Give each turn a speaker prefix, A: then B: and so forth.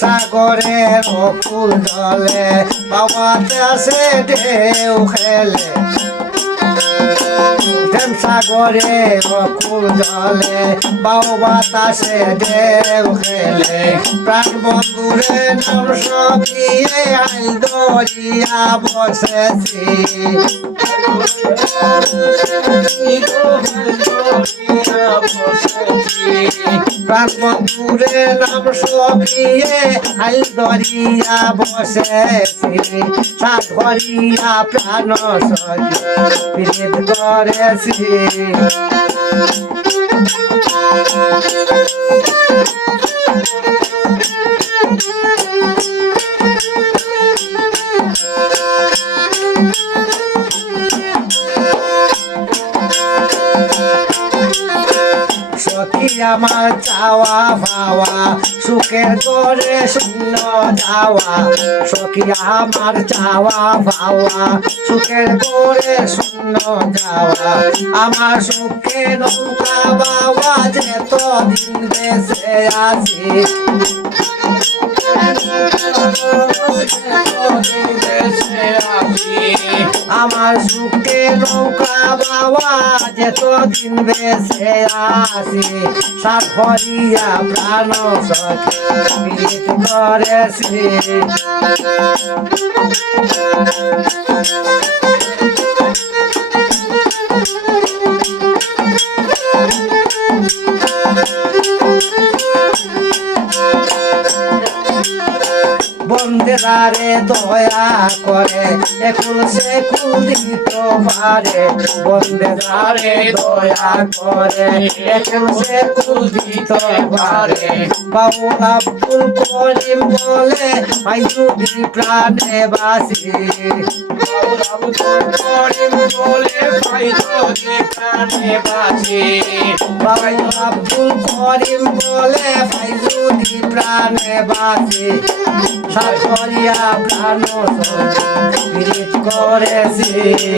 A: সাগরের অকুল জলে বাবাতে আসে ঢেউ খেলে। প্রেম সাগরে অকুল জলে বাউ বাতাসে দেব খেলে। প্রাণ বন্ধুরে নাম সকিয়ে আইল দরিয়া বসেছি। প্রাণ বন্ধুরে নাম সবিয়ে আইল দরিয়া বসেছি। সাত ধরিয়া প্রাণ প্রীত করেছি। সখী আমার চাওয়া পাওয়া, সুখের করে শূন্য যাওয়া। সখী আমার চাওয়া পাওয়া, সুখের করে শূন্য যাওয়া। আমার সুখে নৌকা বাবা যেত দিন বেঁচে আছি। আমার সুখে নৌকা বাবা যেতদিন বেঁচে আসি সাফরিয়া প্রাণ প্রীত করেছি। বন্দেরারে দয়া করে, একুল সে কুল দিত পারে বন্দেরারে দয়া করে, একুল সে কুল দিত পারে বাবুল আব্দুল করিম বলে ভাই যদি প্রাণে বাসি বাবুল আব্দুল করিম বলে ভাই যদি প্রাণে বাসি বাবুল আব্দুল করিম বলে ভাই যদি প্রাণে বাসি সাকরিয়া প্রাণ করেছি।